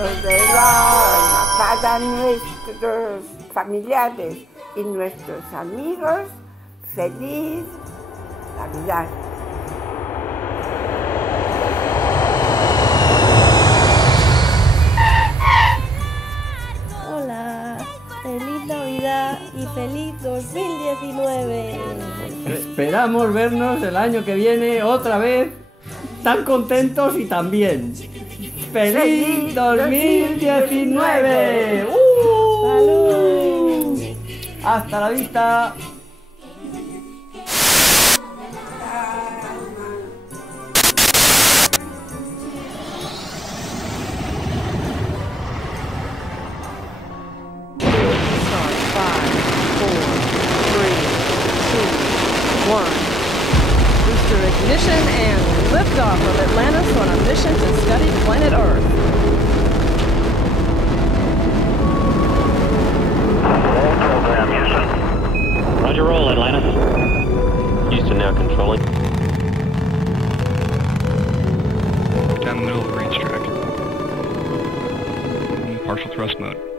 los de para nuestros familiares y nuestros amigos, feliz Navidad. Hola, feliz Navidad y feliz 2019. Esperamos vernos el año que viene otra vez tan contentos y tan bien. ¡Feliz 2019! ¡Salud! ¡Hasta la vista! Booster ignition and liftoff of Atlantis on a mission to study planet Earth. Roll program, Houston. Roger, roll, Atlantis. Houston now controlling. Down the middle of the range track. In partial thrust mode.